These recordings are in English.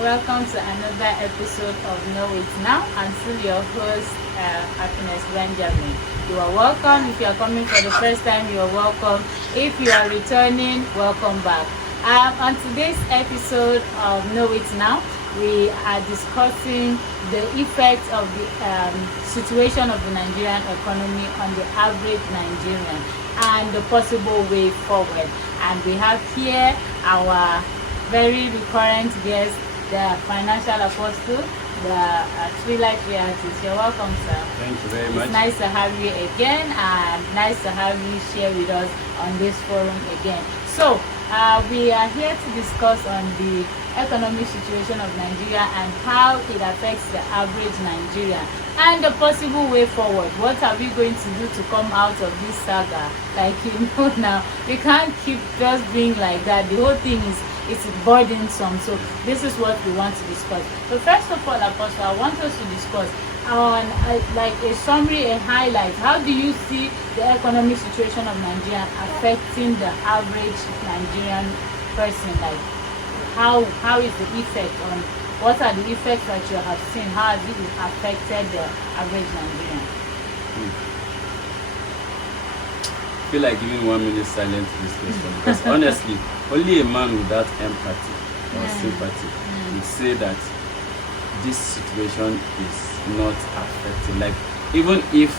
welcome to another episode of Know It Now. I'm still your host, Happiness Benjamin. You are welcome. If you are coming for the first time, you are welcome. If you are returning, welcome back. On today's episode of Know It Now, we are discussing the effect of the situation of the Nigerian economy on the average Nigerian and the possible way forward. And we have here our very recurrent guest, the financial apostle, the Twilight Realities. You're welcome, sir. Thank you very much. It's nice to have you again, and nice to have you share with us on this forum again. So, we are here to discuss on the economic situation of Nigeria and how it affects the average Nigerian and the possible way forward. What are we going to do to come out of this saga? Like, now, we can't keep just being like that. The whole thing it's burdensome. So this is what we want to discuss. But first of all, Apostle, I want us to discuss on like a summary, a highlight. How do you see the economic situation of Nigeria affecting the average Nigerian person? Like, how is the effect on, what are the effects that you have seen? How has it affected the average Nigerian? I feel like giving 1 minute silence to this question because honestly, only a man without empathy or sympathy would say that this situation is not affecting. Like, even if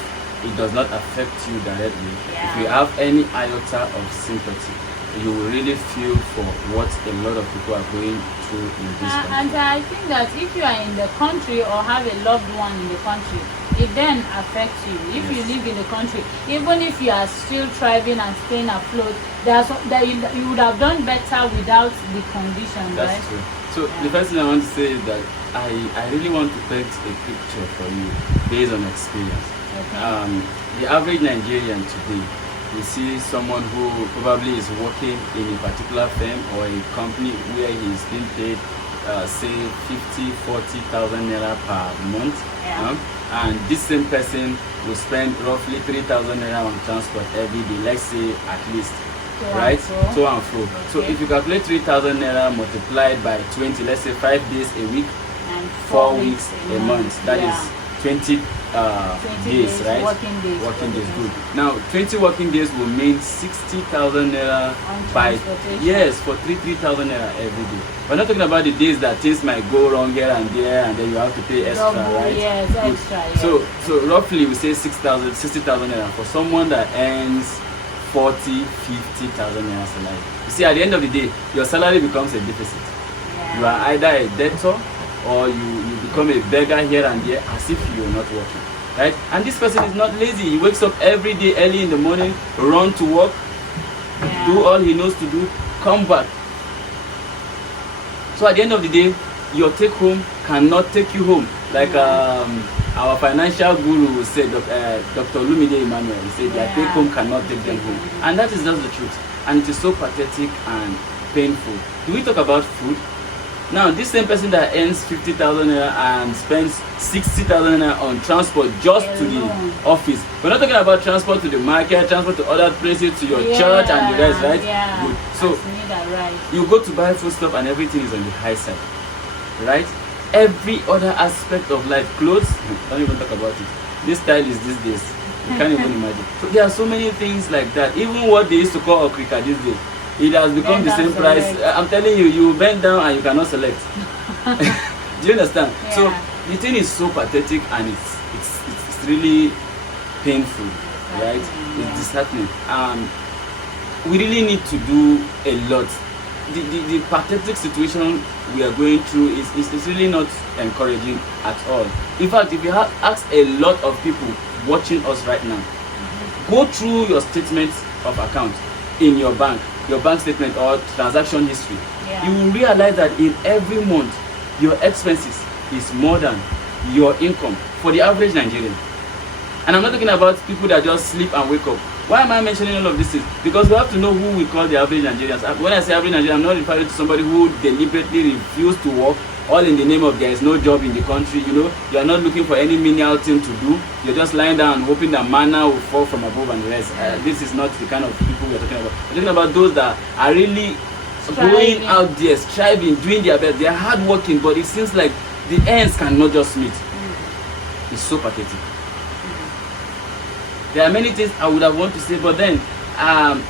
it does not affect you directly, if you have any iota of sympathy, you will really feel for what a lot of people are going through in this country. And I think that if you are in the country or have a loved one in the country, it then affects you. If you live in the country, even if you are still thriving and staying afloat, you would have done better without the conditions. That's right? true. So the first thing I want to say is that I really want to paint a picture for you based on experience. Okay. The average Nigerian today, you see someone who probably is working in a particular firm or a company where he is being paid say 40,000 naira per month. And this same person will spend roughly 3,000 naira on transport every day, let's say at least, right? To and fro. Okay. So if you calculate 3,000 naira multiplied by 20, let's say 5 days a week, And 4 weeks a month, that is 20 days, right? Working days. Good. Now 20 working days will mean 60,000 naira by for 3,000 naira every day. We're not talking about the days that things might go wrong here and there and then you have to pay extra, right? Yes, extra. Yes. So roughly we say 60,000 naira for someone that earns 50,000 naira salary. You see, at the end of the day, your salary becomes a deficit. You are either a debtor or you become a beggar here and there as if you're not working, right? And this person is not lazy. He wakes up every day early in the morning, run to work, do all he knows to do, come back. So at the end of the day, your take home cannot take you home. Like our financial guru said, Dr. Lumide Emmanuel, he said their take home cannot take them home. And that is just the truth. And it is so pathetic and painful. Do we talk about food? Now, this same person that earns 50,000 naira and spends 60,000 naira on transport just to the office. We're not talking about transport to the market, transport to other places, to your church and the rest, right? Yeah. Good. So, you go to buy food stuff and everything is on the high side, right? Every other aspect of life, clothes, don't even talk about it. This style is these days. You can't even imagine. So, there are so many things like that. Even what they used to call okrika these days, it has become the same price. I'm telling you, you bend down and you cannot select. Do you understand? Yeah. So the thing is so pathetic and it's really painful, right? It's disheartening. We really need to do a lot. The pathetic situation we are going through is really not encouraging at all. In fact, if you ask a lot of people watching us right now, go through your statements of account in your bank statement or transaction history, you will realize that in every month your expenses is more than your income for the average Nigerian. And I'm not talking about people that just sleep and wake up. Why am I mentioning all of this? Because we have to know who we call the average Nigerians. When I say average Nigerian, I'm not referring to somebody who deliberately refused to work, all in the name of there is no job in the country. You are not looking for any menial thing to do. You're just lying down and hoping that manna will fall from above and the rest. This is not the kind of people we're talking about. We're talking about those that are really going out there, striving, doing their best. They are hardworking, but it seems like the ends cannot just meet. It's so pathetic. There are many things I would have wanted to say, but then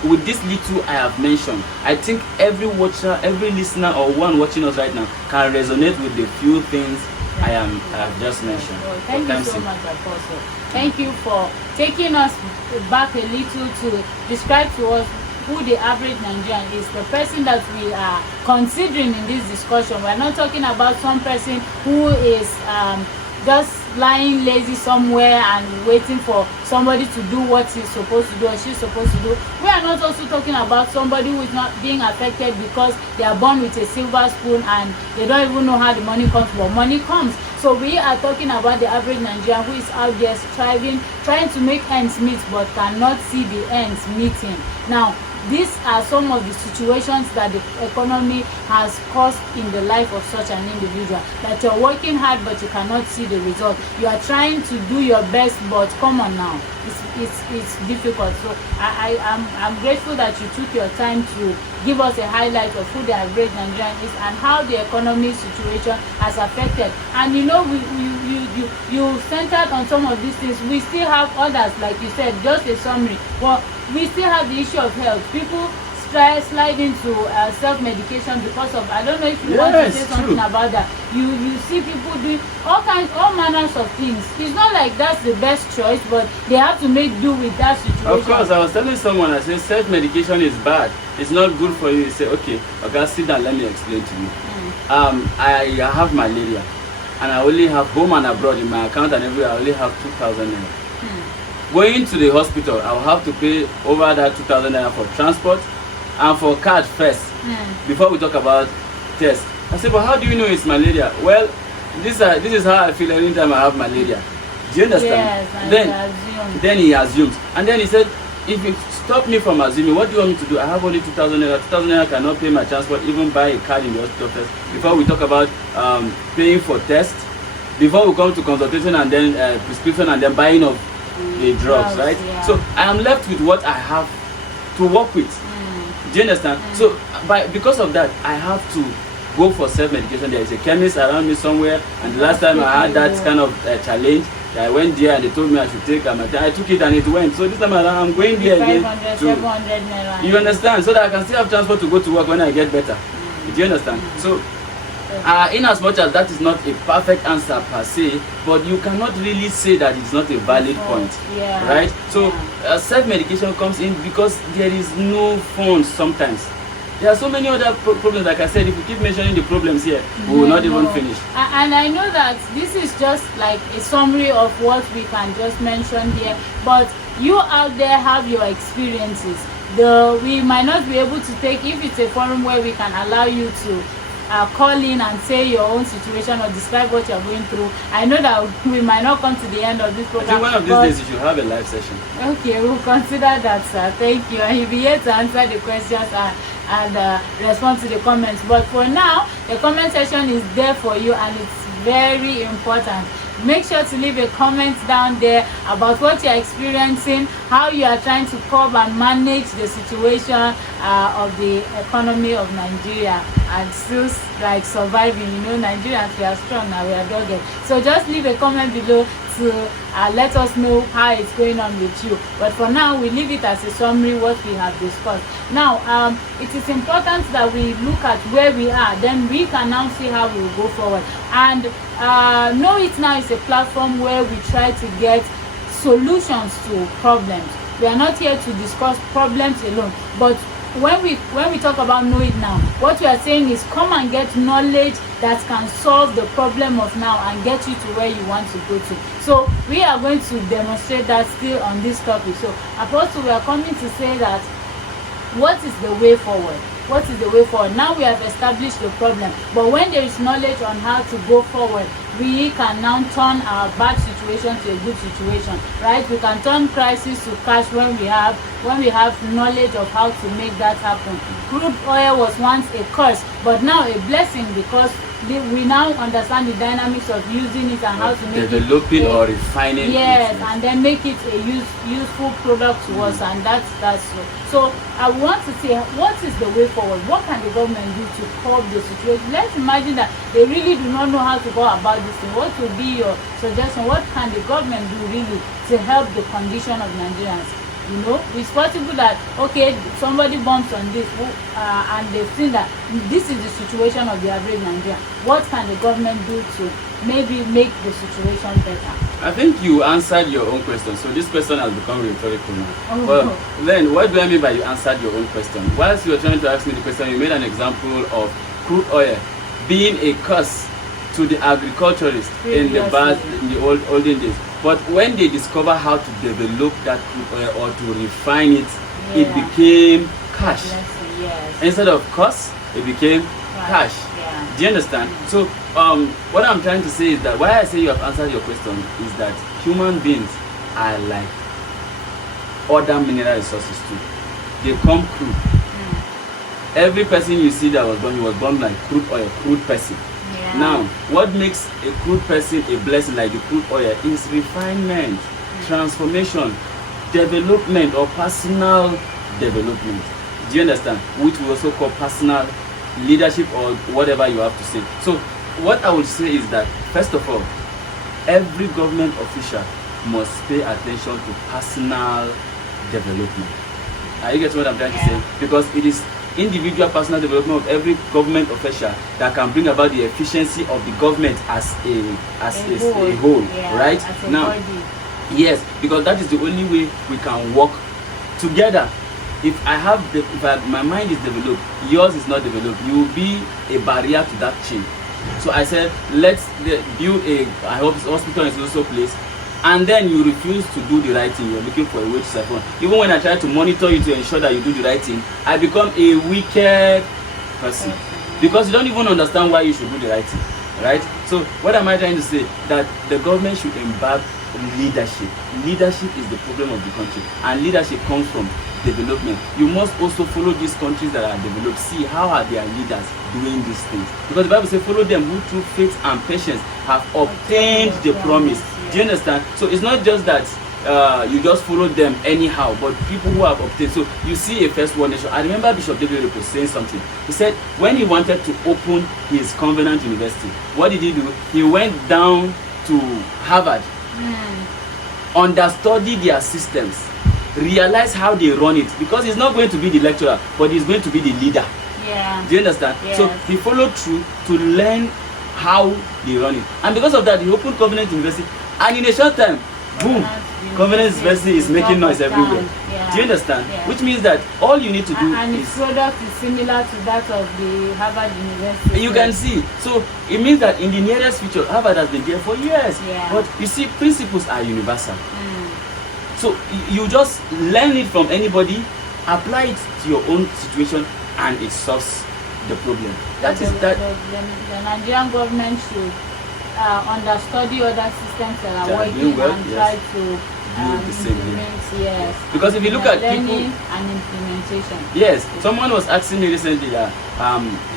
with this little I have mentioned, I think every watcher, every listener, or one watching us right now can resonate with the few things I have just mentioned. Well, thank you so much, Apostle. Thank you for taking us back a little to describe to us who the average Nigerian is, the person that we are considering in this discussion. We're not talking about some person who is just lying lazy somewhere and waiting for somebody to do what he's supposed to do or she's supposed to do. We are not also talking about somebody who is not being affected because they are born with a silver spoon and they don't even know how the money comes, but money comes. So we are talking about the average Nigerian who is out there striving, trying to make ends meet, but cannot see the ends meeting. Now, these are some of the situations that the economy has caused in the life of such an individual. That you're working hard but you cannot see the result. You are trying to do your best, but come on now, it's difficult. So I'm grateful that you took your time to give us a highlight of who the average Nigerian is and how the economic situation has affected. And you know, you centered on some of these things. We still have others, like you said, just a summary. Well, we still have the issue of health. People slide into self-medication because of, I don't know if you want to say something about that. You see people doing all manners of things. It's not like that's the best choice, but they have to make do with that situation. Of course, I was telling someone, I said self-medication is bad. It's not good for you. You say, okay, sit down, let me explain to you. I have malaria, and I only have home and abroad in my account and everywhere. I only have 2,000 naira. Going to the hospital, I will have to pay over that 2,000 naira for transport and for card first before we talk about test. I said, but how do you know it's malaria? Well, this is how I feel anytime I have malaria. Do you understand? Yes, then he assumes. And then he said, if you stop me from assuming, what do you want me to do? I have only 2,000 naira. 2,000 naira cannot pay my transport, even buy a card in the hospital first. Before we talk about paying for tests, before we come to consultation and then prescription and then buying of the drugs, right? Yeah. So I am left with what I have to work with. Do you understand? So because of that, I have to go for self-medication. There is a chemist around me somewhere, and the last time I had that kind of challenge, I went there and they told me I should take I took it and it went. So this time around, I'm going there again. 700 naira. You understand? So that I can still have transport to go to work when I get better. Do you understand? So in as much as that is not a perfect answer per se, but you cannot really say that it's not a valid point, right? So self-medication comes in because there is no funds sometimes. There are so many other problems. Like I said, if you keep mentioning the problems here, we will not even finish. And I know that this is just like a summary of what we can just mention here, but you out there have your experiences. We might not be able to take, if it's a forum where we can allow you to call in and say your own situation or describe what you're going through. I know that we might not come to the end of this program. I think one of these days you should have a live session. Okay, we'll consider that, sir. Thank you. And you'll be here to answer the questions and respond to the comments. But for now, the comment section is there for you and it's very important. Make sure to leave a comment down there about what you're experiencing, how you are trying to cope and manage the situation of the economy of Nigeria and still like surviving. You know, Nigerians, we are strong now, we are dogged. So just leave a comment below to let us know how it's going on with you. But for now, we leave it as a summary what we have discussed. Now, it is important that we look at where we are, then we can now see how we will go forward. And Know It Now is a platform where we try to get solutions to problems. We are not here to discuss problems alone, but when we talk about Know It Now, what we are saying is come and get knowledge that can solve the problem of now and get you to where you want to go to. So we are going to demonstrate that still on this topic. So Apostle, we are coming to say that what is the way forward? What is the way forward? Now we have established the problem, but when there is knowledge on how to go forward, we can now turn our bad situation situation to a good situation, right? We can turn crisis to cash when we have knowledge of how to make that happen. Crude oil was once a curse, but now a blessing, because we now understand the dynamics of using it and how to make developing or refining yes, it. and then make it a useful product to us, and that's so I want to say, what is the way forward? What can the government do to curb the situation? Let's imagine that they really do not know how to go about this thing. What would be your suggestion? What can the government do really to help the condition of Nigerians? You know, it's possible that, okay, somebody bumps on this and they've seen that this is the situation of the average Nigerian. What can the government do to maybe make the situation better? I think you answered your own question, so this question has become rhetorical now. Oh. Well, then what do I mean by you answered your own question? Whilst you were trying to ask me the question, you made an example of crude oil being a curse to the agriculturists in the olden days. But when they discover how to develop that crude oil or to refine it, it became cash. Yes. Instead of cost, it became cash. Yeah. Do you understand? So what I'm trying to say is that why I say you have answered your question is that human beings are like other mineral resources too. They come crude. Every person you see that was born, he was born like crude oil, crude person. Yeah. Now, what makes a crude person a blessing like the crude oil is refinement, transformation, development, or personal development. Do you understand? Which we also call personal leadership, or whatever you have to say. So what I would say is that, first of all, every government official must pay attention to personal development. Are you getting what I'm trying to say? Because it is individual personal development of every government official that can bring about the efficiency of the government as a whole, right? Now, yes, because that is the only way we can work together. If my mind is developed, yours is not developed, you will be a barrier to that chain. So I said, let's build a hospital in social place, and then you refuse to do the right thing. You're looking for a way to siphon. Even when I try to monitor you to ensure that you do the right thing, I become a wicked person, because you don't even understand why you should do the right thing, right? So what am I trying to say? That the government should embark leadership. Leadership is the problem of the country, and leadership comes from development. You must also follow these countries that are developed. See how are their leaders doing these things, because the Bible says, follow them who through faith and patience have obtained the promise. Do you understand? So it's not just that you just follow them anyhow, but people who have obtained. So you see a first world nation. I remember Bishop David was saying something. He said when he wanted to open his Covenant University, what did he do? He went down to Harvard, understudied their systems, realize how they run it, because he's not going to be the lecturer, but he's going to be the leader. Yeah. Do you understand? Yes. So he followed through to learn how they run it, and because of that, he opened Covenant University, and in a short time, boom, Covenant University is making noise everywhere. Yeah. Do you understand? Yeah. Which means that all you need to do and is, its product is similar to that of the Harvard University. you can see. So it means that in the nearest future, Harvard has been there for years. Yeah. But you see, principles are universal. So you just learn it from anybody, apply it to your own situation, and it solves the problem. The Nigerian government should understudy other systems that are working and try to implement. Yes. Because if you look at learning people and implementation. Yes, someone was asking me recently that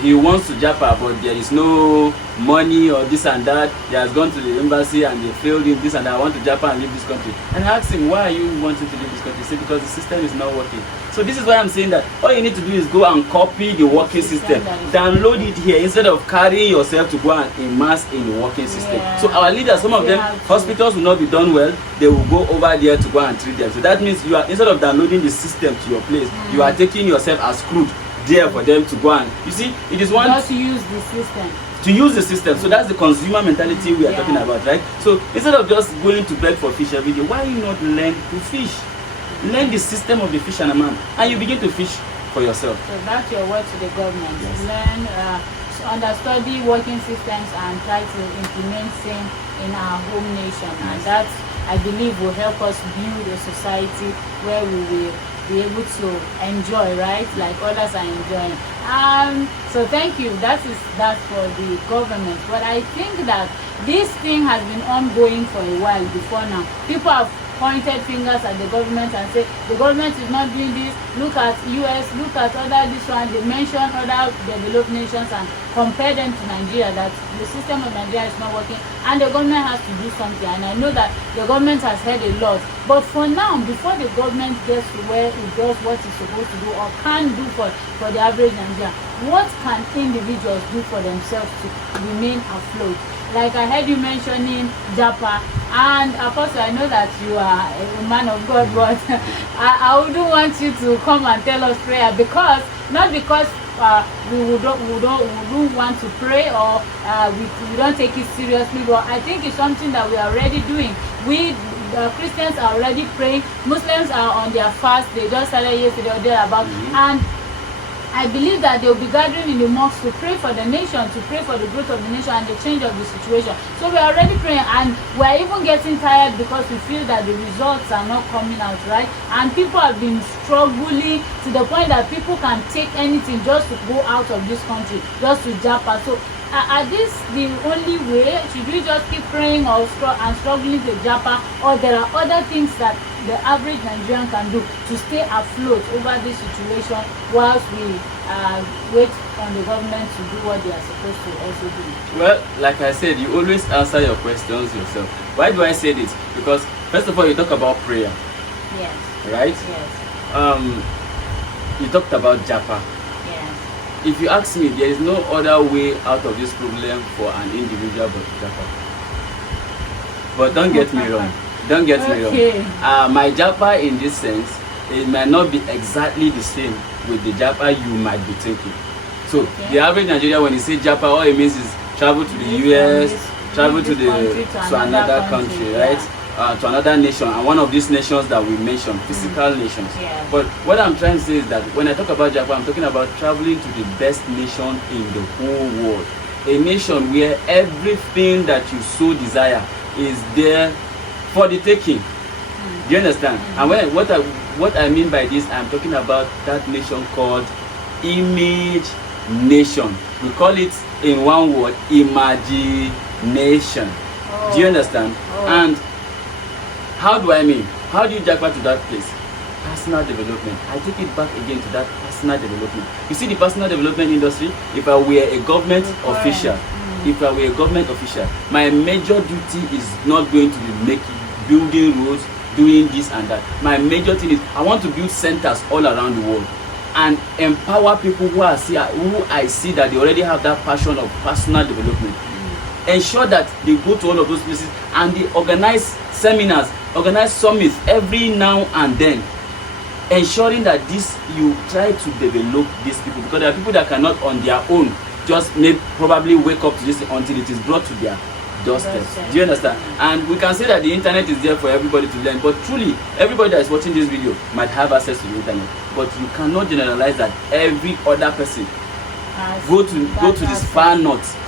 he wants to japa, but there is no money or this and that. He has gone to the embassy and they failed him this and that. I want to japa and leave this country. And I asked him, why are you wanting to leave this country? He said, because the system is not working. So this is why I'm saying that all you need to do is go and copy the working system, download it here instead of carrying yourself to go and immerse in the working system. So our leaders, some of them, hospitals will not be done well, they will go over there to go and treat them. So that means you are, instead of downloading the system to your place, you are taking yourself as crude there for them to go and, you see, it is one just use the system. To use the system. So that's the consumer mentality we are talking about, right? So instead of just going to beg for fish every day, why you not learn to fish? Learn the system of the fisherman, and you begin to fish for yourself. So that's your word to the government. Yes. Learn, understudy working systems and try to implement same in our home nation. And that, I believe, will help us build a society where we will be able to enjoy, right, like others are enjoying. So thank you. That is that for the government. But I think that this thing has been ongoing for a while before now. People have pointed fingers at the government and say the government is not doing this. Look at US, look at other this one. They mention other developed nations and compare them to Nigeria, that the system of Nigeria is not working and the government has to do something. And I know that the government has heard a lot. But for now, before the government gets to where it does what it's supposed to do or can do for the average Nigerian, what can individuals do for themselves to remain afloat? Like I heard you mentioning Japa, and Apostle, I know that you are a man of God, but I wouldn't want you to come and tell us prayer, because not because we wouldn't want to pray, or we don't take it seriously, but I think it's something that we are already doing. We Christians are already praying. Muslims are on their fast. They just started yesterday or thereabout, and I believe that they will be gathering in the mosques to pray for the nation, to pray for the growth of the nation and the change of the situation. So we are already praying, and we are even getting tired because we feel that the results are not coming out, right? And people have been struggling to the point that people can take anything just to go out of this country, just to Japa. So are this the only way? Should we just keep praying or struggling to Japa, or there are other things that the average Nigerian can do to stay afloat over this situation whilst we wait on the government to do what they are supposed to also do? Well, like I said, you always answer your questions yourself. Why do I say this? Because first of all, you talk about prayer. Yes. Right? Yes. You talked about Japa. Yes. If you ask me, there is no other way out of this problem for an individual but Japa. But don't get me wrong. Don't get me wrong. My Japa in this sense, it might not be exactly the same with the Japa you might be thinking. So the average Nigerian, when you say Japa, all it means is travel to the US, travel to another country, right? To another nation, and one of these nations that we mentioned, physical nations. Yeah. But what I'm trying to say is that when I talk about Japan, I'm talking about traveling to the best nation in the whole world. A nation where everything that you so desire is there for the taking. Do you understand? And what I mean by this, I'm talking about that nation called image nation. We call it in one word, imagination. Do you understand? And how do I mean? How do you jackpot to that place? Personal development. I take it back again to that personal development. You see, the personal development industry, if I were a government official, my major duty is not going to be building roads, doing this and that. My major thing is I want to build centers all around the world and empower people who I see that they already have that passion of personal development. Ensure that they go to all of those places and they organize seminars, organize summits every now and then, ensuring that you try to develop these people, because there are people that cannot on their own just probably wake up to this until it is brought to their doorstep. Do you understand? And we can say that the internet is there for everybody to learn, but truly everybody that is watching this video might have access to the internet, but you cannot generalize that every other person go to this far north.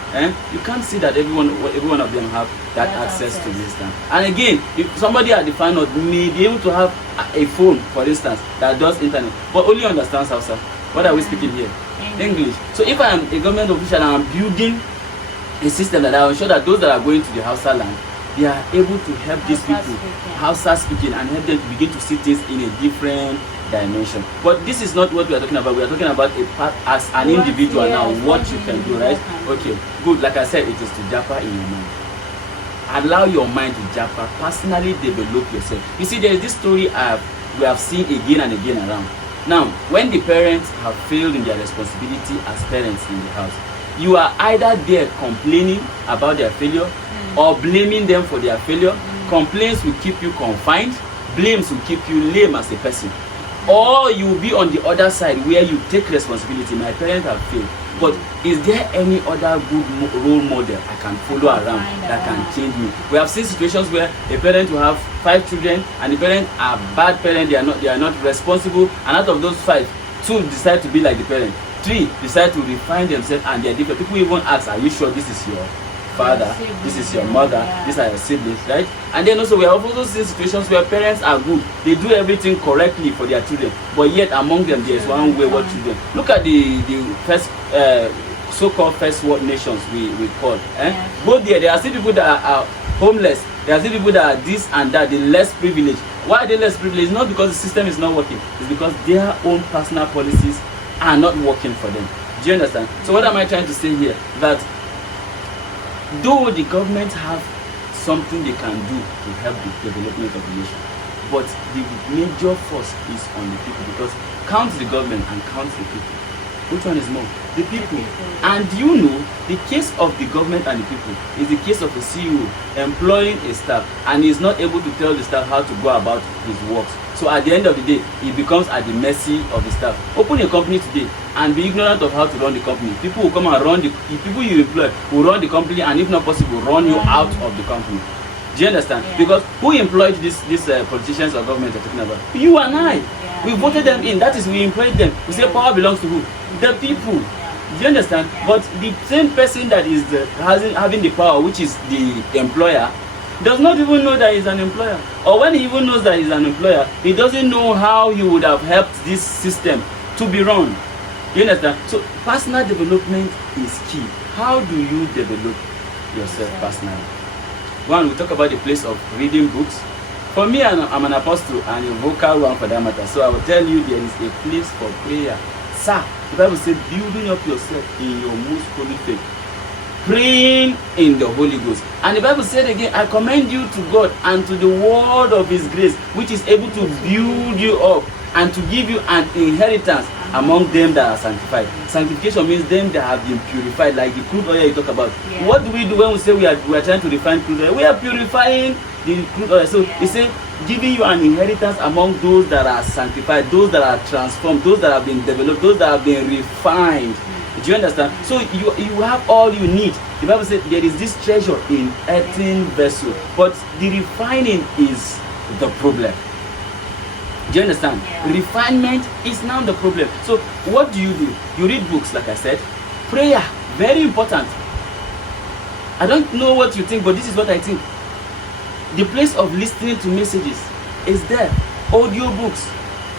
You can't see that every one of them have that access to this time. And again, if somebody at the far north may be able to have a phone, for instance, that does internet, but only understands Hausa. What are we speaking here? English. So if I am a government official and I'm building a system that I will ensure that those that are going to the Hausa land, they are able to help these people Hausa speaking and help them to begin to see things in a different dimension. But this is not what we are talking about. We are talking about a part as an individual now, what you can do, right? Okay, good. Like I said, it is to Japa in your mind. Allow your mind to Japa. Personally develop yourself. You see, there is this story we have seen again and again around. Now, when the parents have failed in their responsibility as parents in the house, you are either there complaining about their failure or blaming them for their failure. Complaints will keep you confined. Blames will keep you lame as a person. Or you will be on the other side where you take responsibility. My parents have failed, but is there any other good role model I can follow around that can change me? We have seen situations where a parent will have 5 children and the parents are bad parents. They are not responsible, and out of those 5, 2 decide to be like the parent. 3 decide to refine themselves and they are different. People even ask, are you sure this is your father, this is your mother, these are your siblings, right? And then also we have also seen situations where parents are good, they do everything correctly for their children, but yet among them there is one wayward children. Look at the first so-called first world nations we call. Both there are still people that are homeless, there are still people that are this and that, the less privileged. Why are they less privileged? Not because the system is not working, it's because their own personal policies are not working for them. Do you understand? So what am I trying to say here? That though the government have something they can do to help the development of the nation, but the major force is on the people, because count the government and count the people. Which one is more? The people. And you know, the case of the government and the people is the case of a CEO employing a staff and is not able to tell the staff how to go about his works. So at the end of the day, he becomes at the mercy of the staff. Open a company today and be ignorant of how to run the company. People will come and run the people you employ will run the company, and if not possible, run you out of the company. Do you understand? Because who employed these politicians or government are talking about? You and I. We voted them in. That is, we employed them. We say power belongs to who? The people. Do you understand? But the same person that is having the power, which is the employer, does not even know that he's an employer. Or when he even knows that he's an employer, he doesn't know how he would have helped this system to be run. You understand? So personal development is key. How do you develop yourself personally? One, we talk about the place of reading books. For me, I'm an apostle and a vocal one for that matter. So I will tell you, there is a place for prayer. Sir, the Bible says, building up yourself in your most holy faith, praying in the Holy Ghost. And the Bible said again, I commend you to God and to the word of his grace, which is able to build you up and to give you an inheritance among them that are sanctified. Sanctification means them that have been purified, like the crude oil you talk about. What do we do when we say we are trying to refine crude oil? We are purifying the crude oil. So he said, giving you an inheritance among those that are sanctified, those that are transformed, those that have been developed, those that have been refined. Do you understand? So you have all you need. The Bible said there is this treasure in earthen vessel, but the refining is the problem. Do you understand? Refinement is now the problem. So what do? You read books, like I said. Prayer, very important. I don't know what you think, but this is what I think. The place of listening to messages is there. Audio books.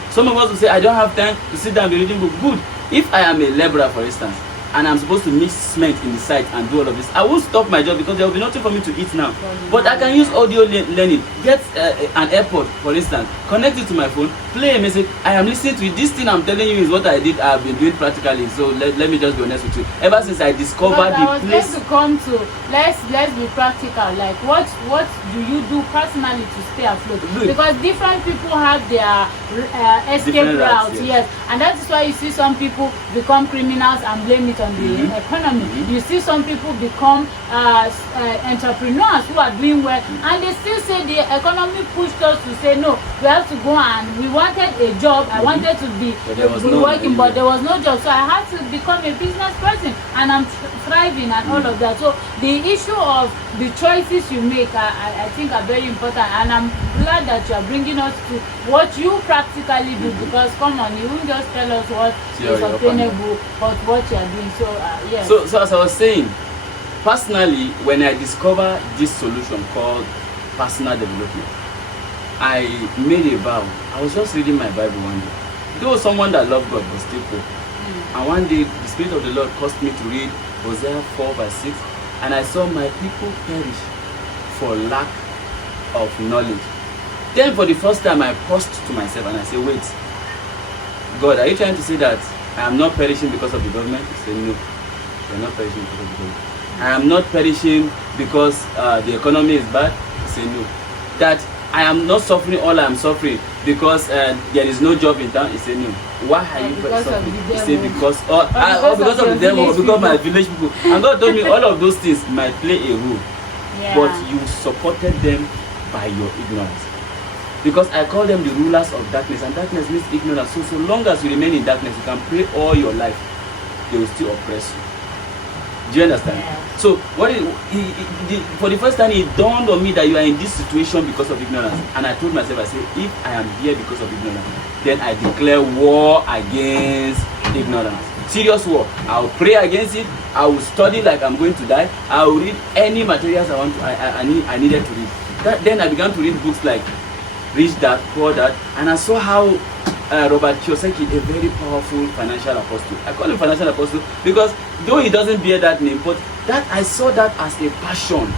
Some of us will say, I don't have time to sit down and be reading books. Good. If I am a laborer, for instance, and I'm supposed to mix cement in the site and do all of this, I won't stop my job because there will be nothing for me to eat now. But I can use audio learning. Get an AirPod, for instance, connect it to my phone, play a message. I am listening to it. This thing I'm telling you is what I did. I've been doing practically. So let me just be honest with you. Ever since I discovered the place. To come to let's be practical. Like what do you do personally to stay afloat? Because different people have their escape routes. Yes, and that is why you see some people become criminals and blame it on the economy. You see some people become entrepreneurs who are doing well, and they still say the economy pushed us to say no, we have to go, and we wanted a job. I wanted to be working, but there was no job, so I had to become a business person, and I'm thriving and all of that. So the issue of the choices you make, I think are very important, and I'm glad that you are bringing us to what you practically do, because come on, you won't just tell us what is obtainable, but what you are doing. So yes. So as I was saying, personally, when I discovered this solution called personal development, I made a vow. I was just reading my Bible one day. There was someone that loved God but still poor. And one day the Spirit of the Lord caused me to read Hosea 4:6, and I saw my people perish for lack of knowledge. Then for the first time I paused to myself and I said, wait, God, are you trying to say that I am not perishing because of the government? He said, no, you are not perishing because of the government. I am not perishing because the economy is bad. He said, no. That I am not suffering all I am suffering because there is no job in town. He said, no. Why are you suffering? He said, because because of the devil, because of my village people. And God told me all of those things might play a role, but you supported them by your ignorance. Because I call them the rulers of darkness, and darkness means ignorance. So long as you remain in darkness, you can pray all your life, they will still oppress you. Do you understand? So for the first time, it dawned on me that you are in this situation because of ignorance. And I told myself, I said, if I am here because of ignorance, then I declare war against ignorance. serious war. I'll pray against it. I will study like I'm going to die. I will read any materials I needed to read. Then I began to read books like Rich Dad, Poor Dad, and I saw how Robert Kiyosaki, a very powerful financial apostle. I call him financial apostle because though he doesn't bear that name, but that I saw that as a passion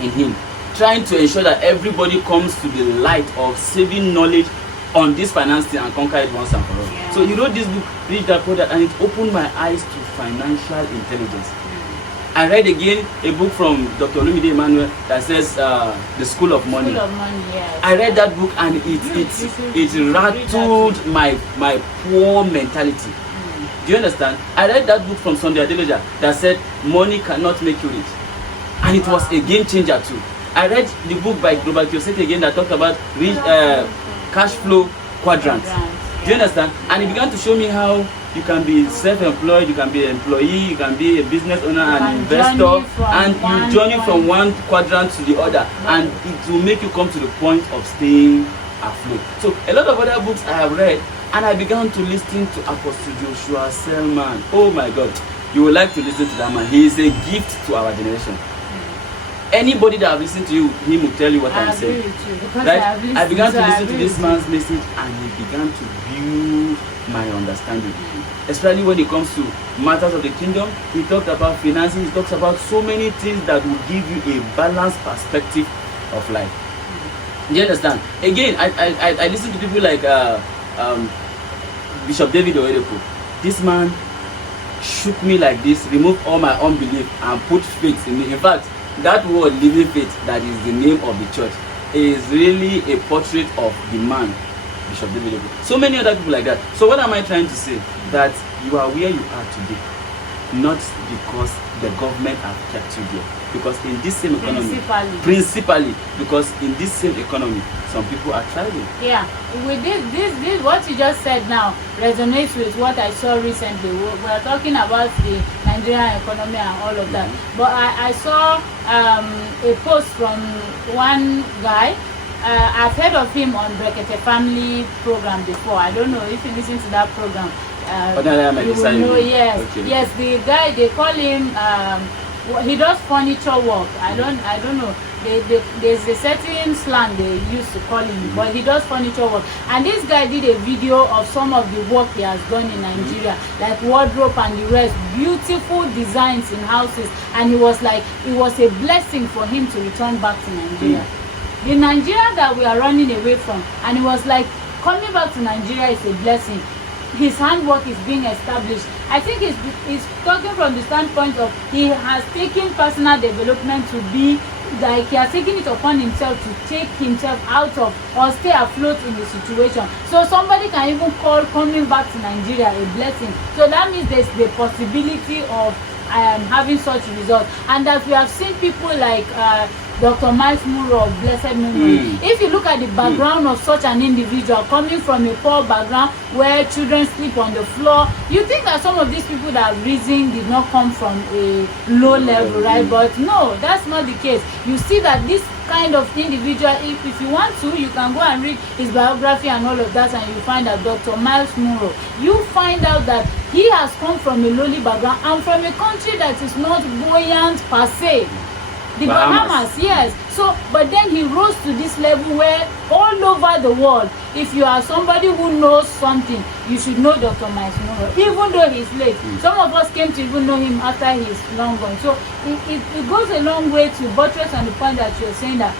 in him, trying to ensure that everybody comes to the light of saving knowledge on this finance thing and conquer it once and for all. Yeah. So he wrote this book, Rich Dad Poor Dad, and it opened my eyes to financial intelligence. I read again a book from Dr. Olumide Emmanuel that says The School of Money. School of Money, yes. I read that book and it rattled my poor mentality. Do you understand? I read that book from Sunday Adeloja that said money cannot make you rich, and it was a game changer too. I read the book by Robert Kiyosaki again that talked about cash flow quadrants. Do you understand? And it began to show me how you can be self-employed, you can be an employee, you can be a business owner, an investor, and you journey from one quadrant to the other, and it will make you come to the point of staying afloat. So a lot of other books I have read, and I began to listen to Apostle Joshua Selman. Oh my God, you would like to listen to that man. He is a gift to our generation. Anybody that have listened to him will tell you what I'm saying. Right? I began to listen to this man's message, and he began to build my understanding. Especially when it comes to matters of the kingdom, he talked about finances, he talks about so many things that will give you a balanced perspective of life. Do you understand? Again, I listen to people like Bishop David Oyedepo. This man shook me like this, removed all my unbelief, and put faith in me. In fact, that word living faith, that is the name of the church, is really a portrait of the man, Bishop David Oyedepo. So many other people like that. So what am I trying to say? That you are where you are today, not because the government have kept you there. Because in this same economy, principally because in this same economy, some people are thriving. Yeah, with this what you just said now resonates with what I saw recently. We are talking about the Nigerian economy and all of that. But I saw a post from one guy. I've heard of him on Brekete Family program before. I don't know if you listen to that program. You will know. Yes, okay. Yes. The guy, they call him. He does furniture work. I don't know. There's a certain slang they used to call him, but he does furniture work. And this guy did a video of some of the work he has done in Nigeria, like wardrobe and the rest, beautiful designs in houses. And he was like, it was a blessing for him to return back to Nigeria. The Nigeria that we are running away from, and he was like, coming back to Nigeria is a blessing. His handwork is being established. I think he's talking from the standpoint of he has taken personal development to be like he has taken it upon himself to take himself out of or stay afloat in the situation. So somebody can even call coming back to Nigeria a blessing. So that means there's the possibility of having such results, and that we have seen people like Dr. Miles Muro of blessed memory. If you look at the background of such an individual coming from a poor background where children sleep on the floor, you think that some of these people that have risen did not come from a low level, right? But no, that's not the case. You see that this kind of individual, if you want to, you can go and read his biography and all of that, and you find that Dr. Miles Muro, you find out that he has come from a lowly background and from a country that is not buoyant per se. The Bahamas, yes. So, but then he rose to this level where all over the world, if you are somebody who knows something, you should know Dr. Miles Muro, even though he's late. Some of us came to even know him after he's long gone. So it goes a long way to buttress on the point that you're saying that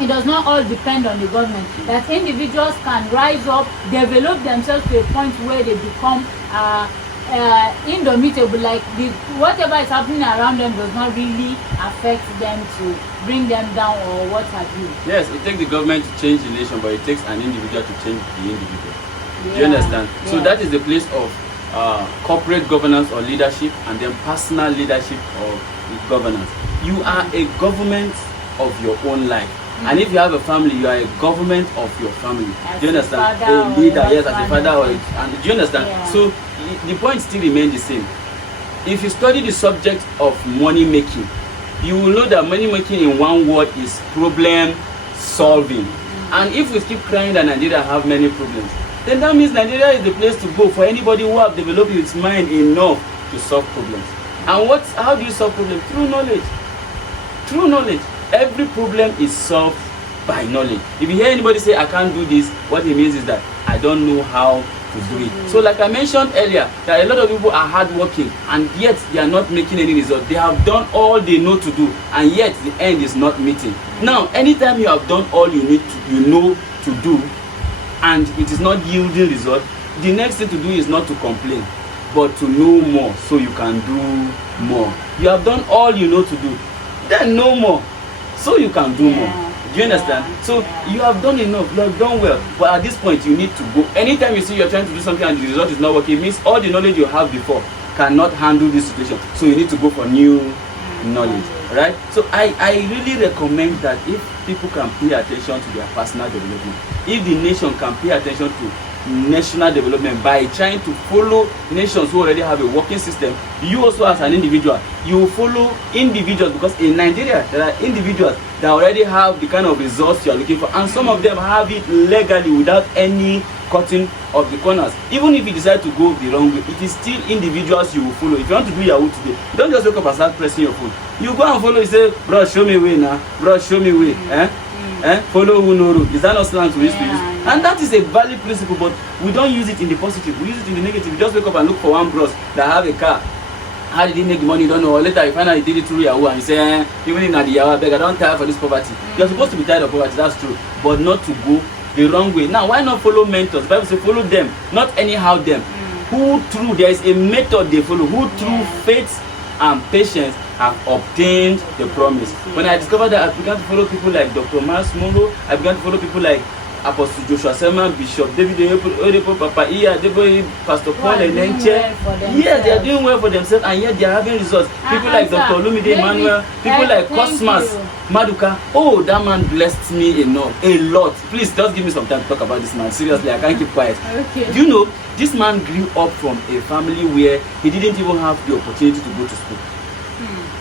it does not all depend on the government, that individuals can rise up, develop themselves to a point where they become indomitable, like whatever is happening around them does not really affect them to bring them down or what have you. Yes, it takes the government to change the nation, but it takes an individual to change the individual. Do you understand? Yeah. So that is the place of corporate governance or leadership, and then personal leadership or governance. You are a government of your own life. And if you have a family, you are a government of your family. As do you understand? A leader, yes, as a father, and do you understand? Yeah. So the point still remains the same. If you study the subject of money making, you will know that money making in one word is problem solving. And if we keep crying that Nigeria have many problems, then that means Nigeria is the place to go for anybody who have developed its mind enough to solve problems. And how do you solve problems? Through knowledge. Through knowledge. Every problem is solved by knowledge. If you hear anybody say I can't do this, what it means is that I don't know how to do it. So like I mentioned earlier, that a lot of people are hardworking and yet they are not making any result. They have done all they know to do and yet the end is not meeting. Now, anytime you have done all you know to do and it is not yielding result, the next thing to do is not to complain, but to know more so you can do more. You have done all you know to do, then know more so you can do more. Do you understand? So you have done enough, you have done well, but at this point you need to go. Anytime you see you're trying to do something and the result is not working, it means all the knowledge you have before cannot handle this situation. So you need to go for new knowledge, right? So I really recommend that if people can pay attention to their personal development, if the nation can pay attention to national development by trying to follow nations who already have a working system, you also as an individual, you follow individuals, because in Nigeria there are individuals that already have the kind of results you are looking for, and some of them have it legally without any cutting of the corners. Even if you decide to go the wrong way, it is still individuals you will follow. If you want to do Yahoo today, don't just wake up and start pressing your phone. You go and follow, you say, bro, show me way now, bro, show me way. Follow who know road. Is that not slang we used to use? And that is a valid principle, but we don't use it in the positive, we use it in the negative. You just wake up and look for one bros that have a car. How did he make the money? You don't know. Or later you find out he did it through Yahoo and you say, even in the Yahoo, I beg, I don't tire for this poverty. You're supposed to be tired of poverty, that's true, but not to go the wrong way. Now, why not follow mentors? The Bible says follow them, not anyhow them. Who through, there is a method they follow, who through faith and patience have obtained the promise. When I discovered that, I began to follow people like Dr. Miles Monroe, I began to follow people like Apostle Joshua Selman, Bishop David Oyedepo, Papa Iya, Pastor Paul Enenche. Yes, they are doing well for themselves and yet they are having results. People like Dr. Olumide Emmanuel, people like Cosmas Maduka. Oh, that man blessed me a lot. Please, just give me some time to talk about this man. Seriously, I can't keep quiet. Okay. Do you know, this man grew up from a family where he didn't even have the opportunity to go to school.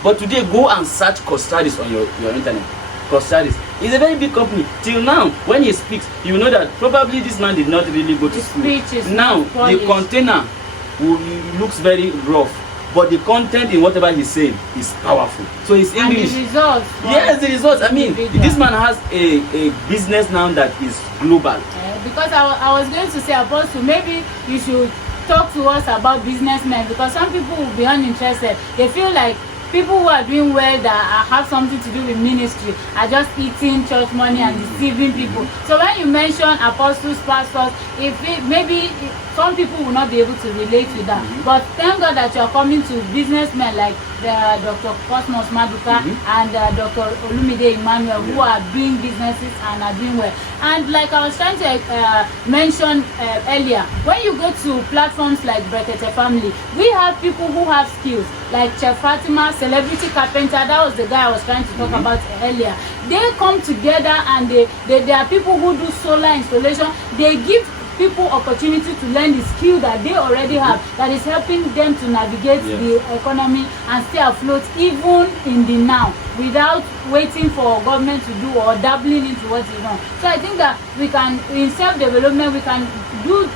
But today, go and search Costadis on your internet. Costadis is a very big company. Till now, when he speaks, you know that probably this man did not really go to school. Now, the container looks very rough, but the content in whatever he's saying is powerful. So his English. And the results. Yes, the results. I mean, this man has a business now that is global. Because I was going to say, Apostle, maybe you should talk to us about businessmen, because some people will be uninterested. They feel like people who are doing well that have something to do with ministry are just eating church money and deceiving people. So when you mention apostles, pastors, maybe some people will not be able to relate to that. But thank God that you are coming to businessmen like Dr. Cosmos Maduka and Dr. Olumide Emmanuel, who are doing businesses and are doing well. And like I was trying to mention earlier, when you go to platforms like Brekete Family, we have people who have skills like Chef Fatima, celebrity carpenter. That was the guy I was trying to talk about earlier. They come together and they are people who do solar installation. They give people opportunity to learn the skill that they already have, that is helping them to navigate the economy and stay afloat even in the now, without waiting for government to do or dabbling into what is wrong. So I think that we can, in self-development, we can do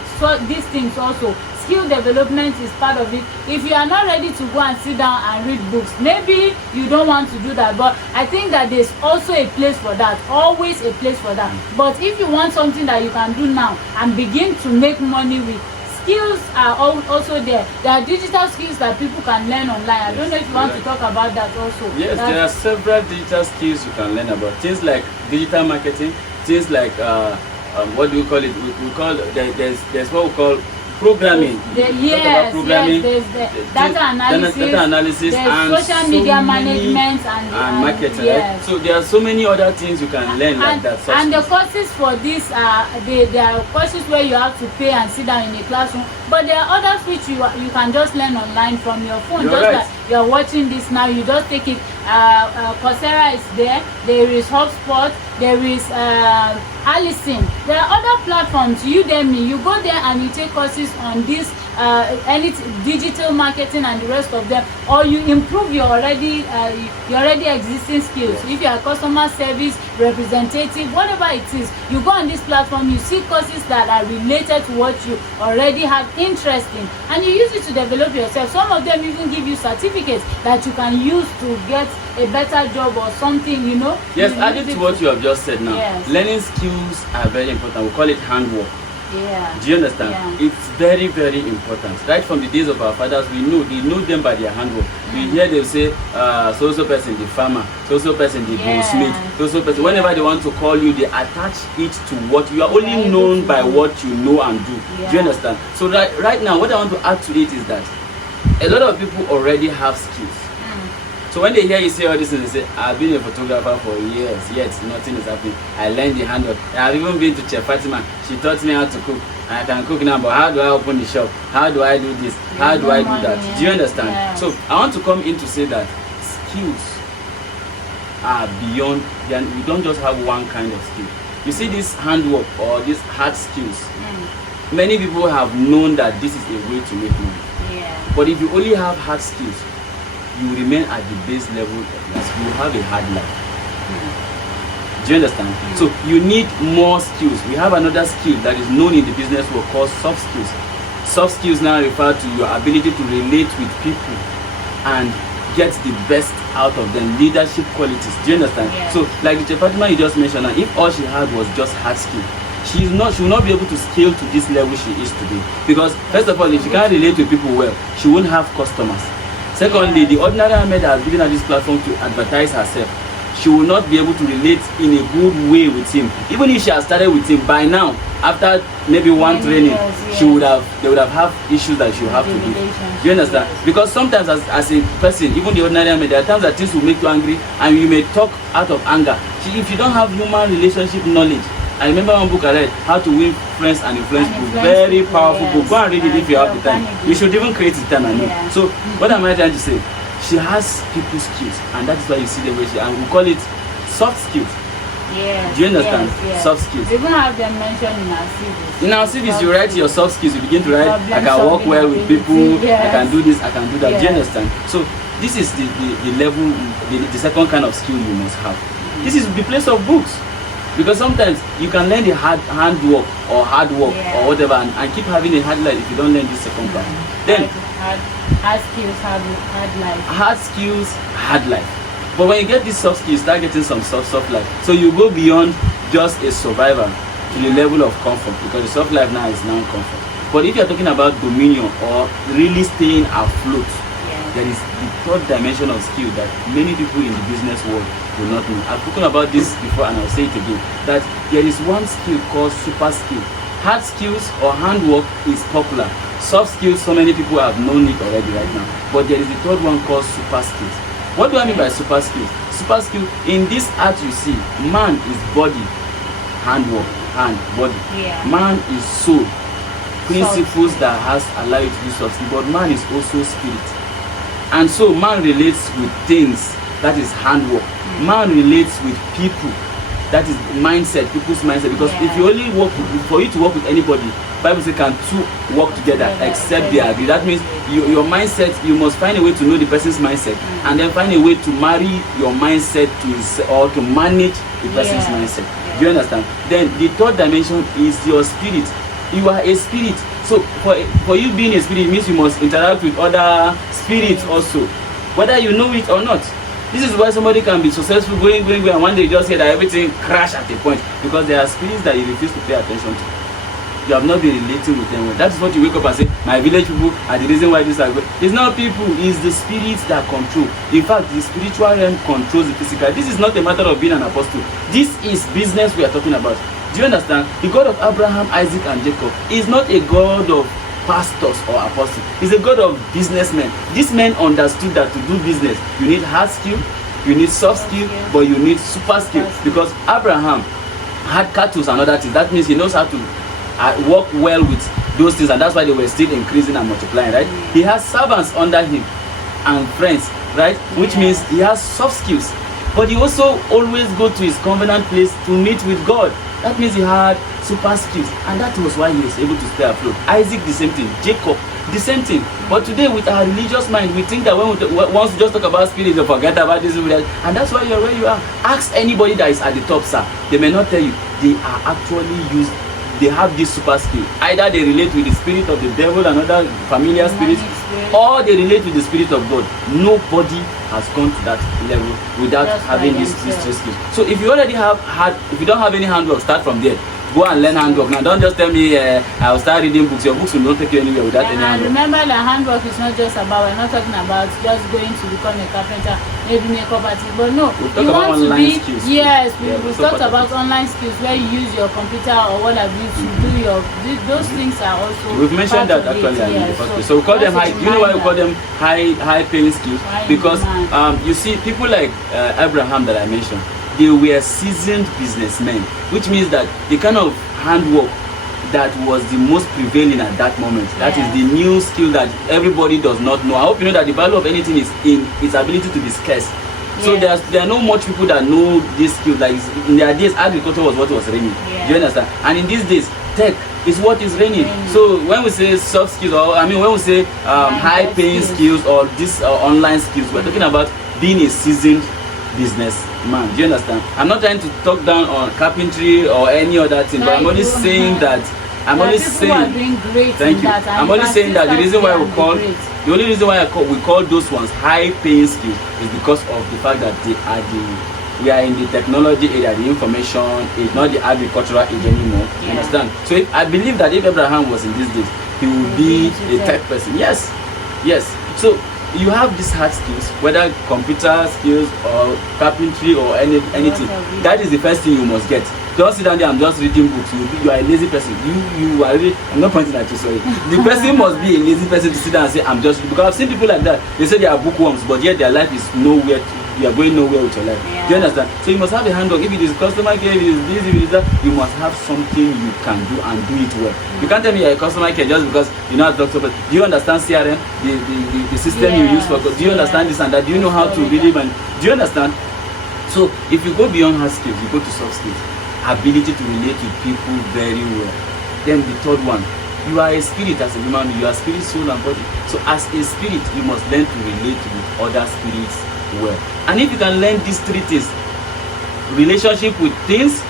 these things also. Skill development is part of it. If you are not ready to go and sit down and read books, maybe you don't want to do that, but I think that there's also a place for that, always a place for that. But if you want something that you can do now and begin to make money with, skills are also there. There are digital skills that people can learn online. I don't know if you want to talk about that also. Yes, there are several digital skills you can learn about. Things like digital marketing, things like what do we call it? We call there's what we call programming. Yes, there's the data analysis, there's social media management and marketing. Yes. Right? So there are so many other things you can learn like that. And the courses for this there are courses where you have to pay and sit down in a classroom, but there are others which you can just learn online from your phone. You're just right. like you're watching this now, you just take it. Coursera is there is HubSpot, there is Allison. There are other platforms, Udemy. You go there and you take courses on these any digital marketing and the rest of them, or you improve your already existing skills. If you are customer service representative, whatever it is, you go on this platform, you see courses that are related to what you already have interest in, and you use it to develop yourself. Some of them even give you certificates that you can use to get a better job or something, you know. Yes, added to what you have just said now. Yes. Learning skills are very important. We call it handwork. Yeah. Do you understand? Yeah. It's very, very important. Right from the days of our fathers, we know them by their handwork. We hear them say, so person the farmer, so person the goldsmith, so person. Whenever they want to call you, they attach it to what you are only known by what you know and do. Do you understand? So right now, what I want to add to it is that a lot of people already have skills. So when they hear you say all this, they say, I've been a photographer for years, yet nothing is happening. I learned the handwork. I've even been to Chef Fatima. She taught me how to cook. I can cook now, but how do I open the shop? How do I do this? How do I do that? Do you understand? Yeah. So I want to come in to say that skills are beyond, we don't just have one kind of skill. You see this handwork or these hard skills, many people have known that this is a way to make money. Yeah. But if you only have hard skills, you remain at the base level of life. You have a hard life. Do you understand? So you need more skills. We have another skill that is known in the business world called soft skills. Soft skills now refer to your ability to relate with people and get the best out of them, leadership qualities. Do you understand? Yeah. So like the Fatima you just mentioned, if all she had was just hard skill, she will not be able to scale to this level she is today. Because first of all, if she can't relate with people well, she won't have customers. Secondly, the ordinary Ahmed has given her this platform to advertise herself. She will not be able to relate in a good way with him. Even if she has started with him, by now, after maybe one training, they would have issues that she will have to do. Do you understand? Because sometimes as a person, even the ordinary Ahmed, there are times that things will make you angry and you may talk out of anger. If you don't have human relationship knowledge, I remember one book I read, How to Win Friends and Influence People. Very powerful book. Go and read it if you have the time. You should even create the time. So what am I trying to say? She has people skills, and that is why you see the way she, and we call it soft skills. Yes. Do you understand? Yes. Soft skills. We even have them mentioned in our CVs. In our CVs, you write your soft skills. You begin to write, I can work well with people. I can do this. I can do that. Do you understand? So this is the level, the second kind of skill you must have. This is the place of books. Because sometimes you can learn the handwork or hard work or whatever and keep having a hard life if you don't learn this second part. Then hard skills, hard life. Hard skills, hard life. But when you get these soft skills, you start getting some soft life. So you go beyond just a survivor to the level of comfort, because the soft life now is now comfort. But if you're talking about dominion or really staying afloat, there is the third dimension of skill that many people in the business world will not know. I've spoken about this before and I'll say it again, that there is one skill called super skill. Hard skills or handwork is popular. Soft skills, so many people have known it already right now. But there is the third one called super skills. What do I mean by super skills? Super skill, in this art you see, man is body, handwork, hand, body. Man is soul, principles that has allowed you to do soft skill, but man is also spirit. And so man relates with things, that is handwork. Man relates with people, that is mindset, people's mindset. Because if you only work for you to work with anybody, Bible says can two work together except they agree. That means your mindset, you must find a way to know the person's mindset and then find a way to marry your mindset or to manage the person's mindset. Do you understand? Then the third dimension is your spirit. You are a spirit. So for you being a spirit, it means you must interact with other spirits also, whether you know it or not. This is why somebody can be successful going, and one day you just hear that everything crash at a point, because there are spirits that you refuse to pay attention to. You have not been relating with them. That's what you wake up and say, my village people are the reason why this are good. It's not people, it's the spirits that control. In fact, the spiritual realm controls the physical. This is not a matter of being an apostle. This is business we are talking about. Do you understand? The God of Abraham, Isaac, and Jacob is not a God of pastors or apostles. He's a God of businessmen. These men understood that to do business, you need hard skill, you need soft skill, but you need super skill. Because Abraham had cattle and other things. That means he knows how to work well with those things, and that's why they were still increasing and multiplying, right? He has servants under him and friends, right? Which means he has soft skills. But he also always go to his covenant place to meet with God. That means he had super skills, and that was why he was able to stay afloat. Isaac, the same thing. Jacob, the same thing. But today, with our religious mind, we think that once we just talk about spirit, we forget about this, and that's why you're where you are. Ask anybody that is at the top, sir. They may not tell you. They are actually used. They have this super skill. Either they relate with the spirit of the devil and other familiar spirits, or they relate with the spirit of God. Nobody has gone to that level without Just having by these themselves. three skills. So if you already if you don't have any handwork, start from there. Go and learn handwork. Now don't just tell me I'll start reading books. Your books will not take you anywhere without any And handwork. remember that handwork is not just about, we're not talking about just going to become a carpenter, maybe makeup artist, but no, We'll talk you about want to online be, skills. yes, Yeah, we we'll talk talked about online skills where you use your computer or what have you to do those things are also We've mentioned part that of actually it, in the yes. first place. So we call them that's high. a You know why we call reminder. them high paying skills? High in Because demand. you see people like Abraham that I mentioned, they were seasoned businessmen, which means that the kind of handwork that was the most prevailing at that moment. That is Yes. the new skill that everybody does not know. I hope you know that the value of anything is in its ability to be scarce. So Yes. there are not much people that know this skill. Like in their days, agriculture was what was reigning. Yeah. Do you understand? And in these days, tech is what is reigning. Reigning. So when we say soft skills, or when we say high paying skills or this online skills, we're talking about being a seasoned businessman. Do you understand? I'm not trying to talk down on carpentry or any other thing, but I'm only saying that I'm only saying. Thank you. I'm only saying that the reason why the only reason why we call those ones high paying skills is because of the fact that we are in the technology area, the information is not the agricultural age anymore. You understand? So I believe that if Abraham was in these days, he would be a tech person. Yes. So you have these hard skills, whether computer skills or carpentry or anything. That is the first thing you must get. Don't sit down there and just reading books. You are a lazy person. You are really, I'm not pointing at you, sorry. The person must be a lazy person to sit down and say, I'm just, because I've seen people like that. They say they are bookworms, but yet their life is nowhere. You are going nowhere with your life. Yeah. Do you understand? So you must have a handwork. If it is customer care, if it is this, if it is that, you must have something you can do and do it well. You can't tell me you're a customer care just because you know how to talk to people. Do you understand CRM? The system you use for, do you understand this and that? Do you know how to really do you understand? So if you go beyond hard skills, you go to soft skills. Ability to relate with people very well. Then the third one, you are a spirit as a human being. You are spirit, soul and body. So as a spirit, you must learn to relate with other spirits well. And if you can learn these three things, relationship with things,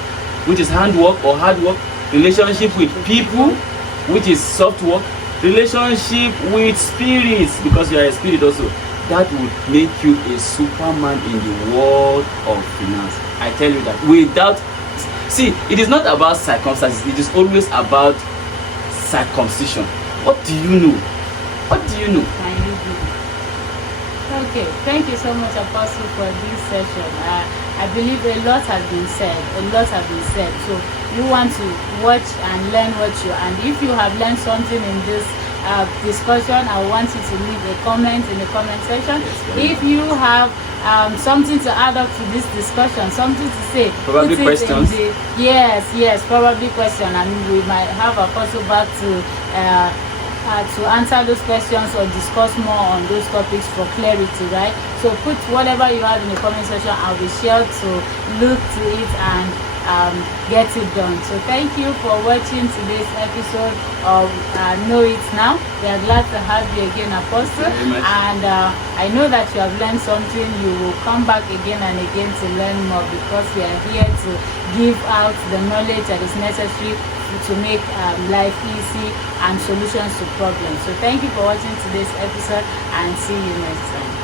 which is handwork or hard work, relationship with people, which is soft work, relationship with spirits, because you are a spirit also, that would make you a superman in the world of finance. I tell you that. See, it is not about circumstances, it is always about circumcision. What do you know? Okay, thank you so much, Apostle, for this session. I believe a lot has been said. So you want to watch and learn and if you have learned something in this discussion, I want you to leave a comment in the comment section. If you have something to add up to this discussion, something to say, probably questions. Yes, probably question, and we might have Apostle back to answer those questions or discuss more on those topics for clarity, right? So put whatever you have in the comment section. I'll be sure to look to it and get it done. So thank you for watching today's episode of Know It Now. We are glad to have you again, Apostle, and I know that you have learned something. You will come back again and again to learn more, because we are here to give out the knowledge that is necessary to make life easy and solutions to problems. So thank you for watching today's episode, and see you next time.